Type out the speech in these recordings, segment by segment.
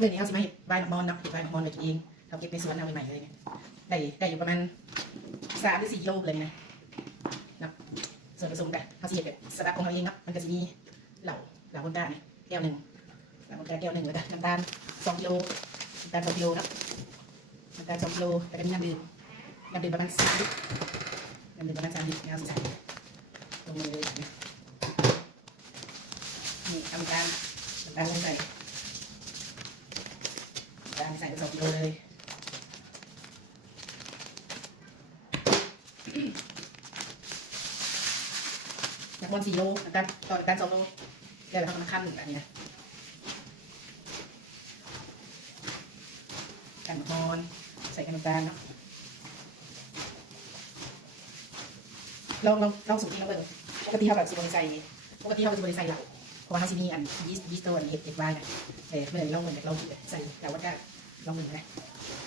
เมื่อนี้เขาสิมาเห็ดใบหนักมอนเนาะเห็ดใบหนักมอนเลยกินเองเขาเก็บในสวนเอาใหม่ๆเลยเนี่ยได้อยู่ประมาณ3 หรือ 4 กิโลเลยนะเนาะส่วนผสมกันเขาสิเห็ดแบบสลับของเราเองเนาะมันก็จะมีเหล่าคนตาเนี่ยแก้ว 1เหล่าคนตาแก้ว 1แล้วก็น้ำตาล2 กิโลน้ำตาล2 กิโลเนาะน้ำตาล2 กิโลแต่ก็มีน้ำดื่มประมาณ3 ลิตรน้ำดื่มประมาณ3 ลิตรเอาใส่ลงมือเลยนะนี่น้ำตาลลงใส่ใส่ไป2 กิโลเลยน้ำมัน4 โลน้ำตาล2 โลเดี๋ยวเราทำขั้นแบบนี้นะกันมอนใส่กันน้ำตาลเนาะลองสูตรที่เราเบิ่งปกติเขาแบบสูตรใส่เหล่าเพราะว่าเขาจะมีอันยีสต์ตัวเห็ดไว้นะแต่เมื่อเราเหมือนเราใส่แต่ว่าก็ลองเหมือนนะ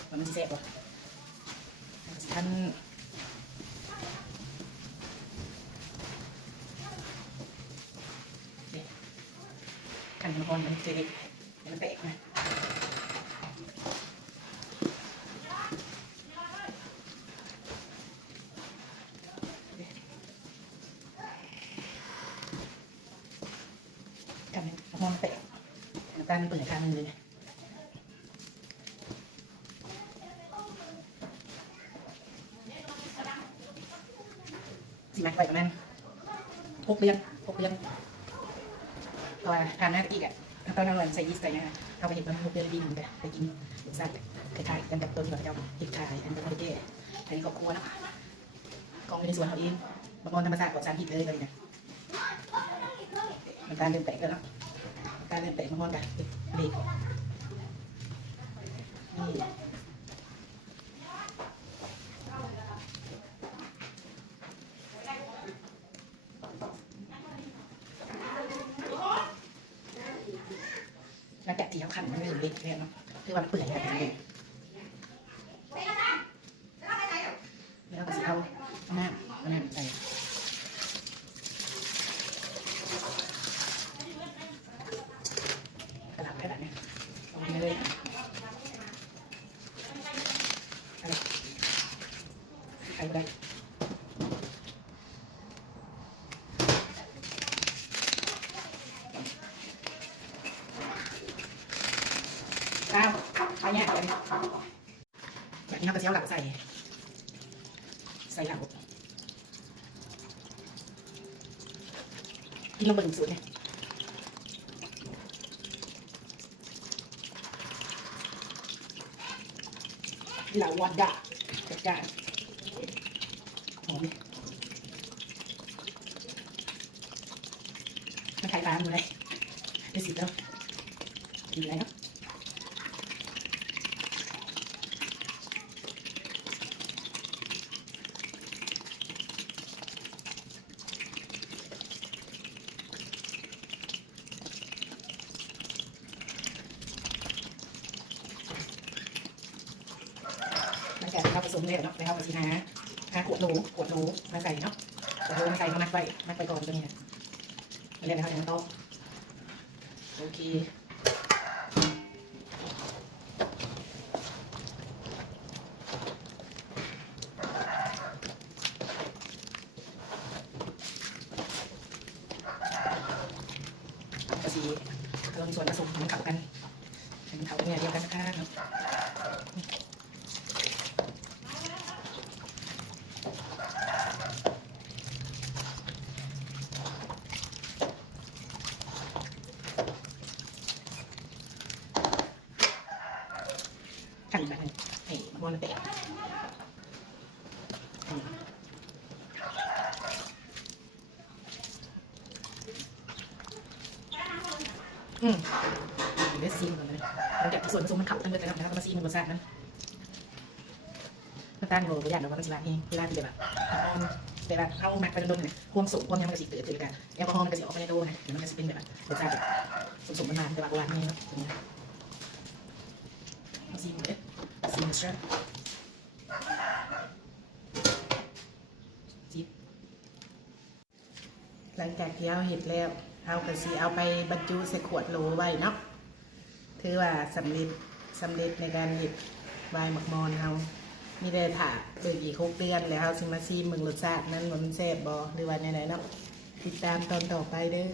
มันจะแซ่บกว่าท่านขันมะพร้าวมันจะเล็กมันแตกนะขันมะพร้าวแตกน้ำตาลเปิดข้างนึงเลยสิมาไปประมาณ6 เดือนเพราะว่าทานหน้าอีกอ่ะตอนนั้นเราใส่ยีสต์ใส่นะเขาไปเห็นมัน6 เดือนดีเหมือนกันไปกินรสชาติคล้ายๆกันกับตัวที่เราเห็ดขายอันเป็นโมเดลอันนี้ครอบครัวนะกองในสวนเขาเองบางคนธรรมชาติปลอดสารพิษเลยนะมันการเริ่มแตกแล้วเนาะการเริ่มแตกบางคนกันเด็กนี่แล้วแต่ที่เขาขันมันไม่ถึงเล็กเลยเนาะคือว่าเปื่อยแบบนี้แล้วก็จะเอาน้ำใส่กระดาษเนี่ยลงไปเลยใส่ไปได้เอาเนี่ยแบบนี้เราก็จะเอาหลังใส่หลังที่เราเบิ่งสูตรเนี่ยเหล่าวันดาจัดการหอมเลยมันไข่ปลาหมดเลยได้สิแล้วอยู่แล้วแต่เราผสมเลยเนาะแล้วเราสีหาขวดโหลมาใส่เนาะขวดโหลมาใส่มามัดไปก่อนตัวนี้เรียกอะไรเขาจะมาต้มโอเคก็สีเริ่มส่วนผสมมันขับกันเป็นเขาเนี่ยเดียวกันนะคะเนาะขันแบบนี้ให้มอนเตะเดี๋ยวซีมก่อนเลยหลังจากส่วนผสมมันขับทั้งเลยนะครับแล้วก็มาซีมมันรสชาตินั้นน้ำตาลโหลอย่างเราก็จะล้างเองเวลาที่แบบแบบเข้าแม็กไปโดนเนี่ยความสูงความยังมันก็สิเตือนกันแอลกอฮอล์มันก็สิออกไปในโดนนะเดี๋ยวมันก็จะเป็นแบบรสชาติแบบสมมันแต่ว่าโบราณนี่เนาะซีมเลยซีมส์หลังจากที่เอาเห็ดแล้วเอากระสีเอาไปบรรจุใส่ขวดโหลไว้เนาะถ ถือว่าสำเร็จในการเฮ็ดวายหมักมอนเฮามีได้ถ่าโดยอีก6 เดือนแล้วเฮาสิมาซีมึงรสชาตินั้นว่ามันแซ่บบ่หรือว่าแนวไหนเนาะติดตามตอนต่อไปเด้อ